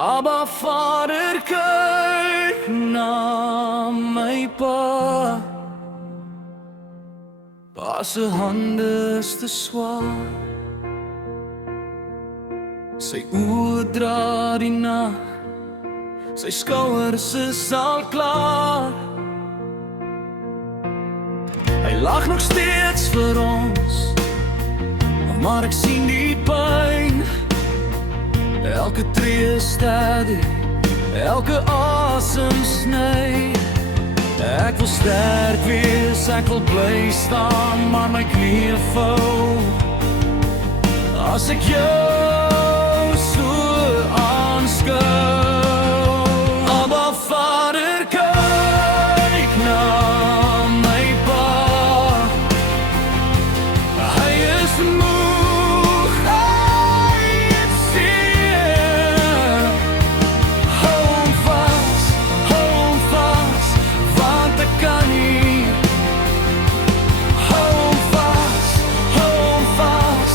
Abba Vader, kyk na my pa. Pa se hande is te swaar, sy oë dra die nag, sy skouers is al klaar. Hy lag nog steeds vir ons, maar ek sien die pyn. Elke tree steady, elke asem sny. Ek wil sterk wees, ek wil bly staan, maar my knieë vou as ek jou so aanskou. Abba Vader, kyk na my pa. Hy is moeg, hy het seer. Hou hom vas, want ek kan nie. Hou hom vas,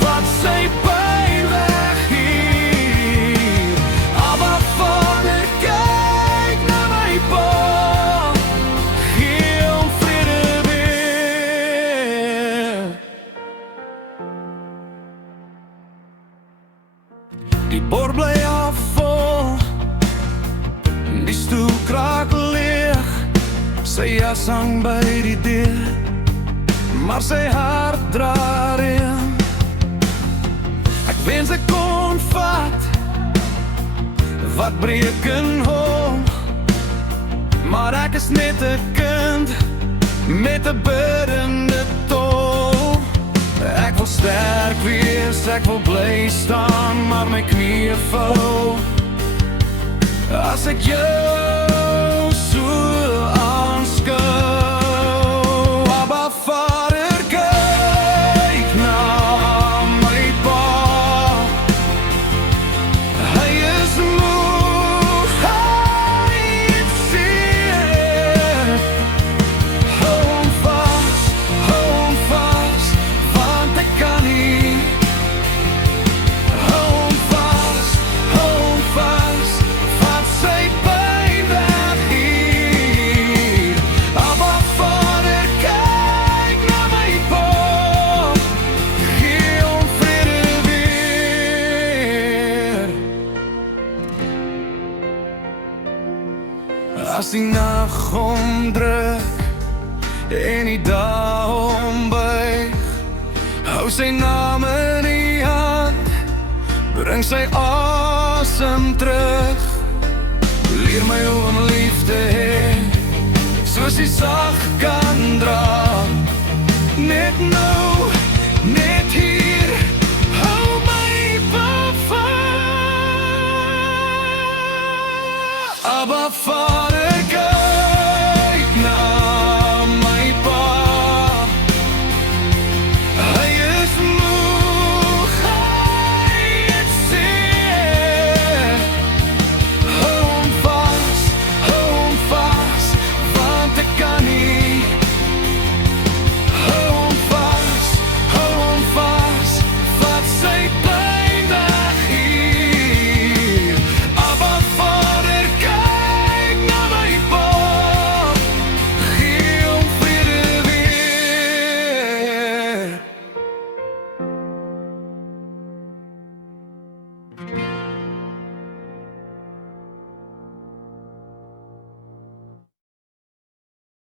vat sy pyn weg hier. Abba Vader, kyk na my pa, gee hom vrede weer. Die bord bly afvol, die stoel kraak leeg, sy jas hang by die deur, maar sy hart dra reën. Ek wens ek kon vat wat breek in hom, maar ek is net 'n kind met 'n bidende tol. Ek wil sterk wees, ek wil bly staan, maar my knieë vou as ek jou so aanskou. Abba Vader, kyk na my pa. Hy is moeg, hy het seer. Hou hom vas, want ek kan nie. Hou hom vas, vat sy pyn weg hier. Abba Vader, kyk na my pa, gee hom vrede weer. As die nag omdruk en die dag ombuig, hou sy naam in die hand, bring sy asem terug. Leer my om lief te hê, soos die sag kan dra, net na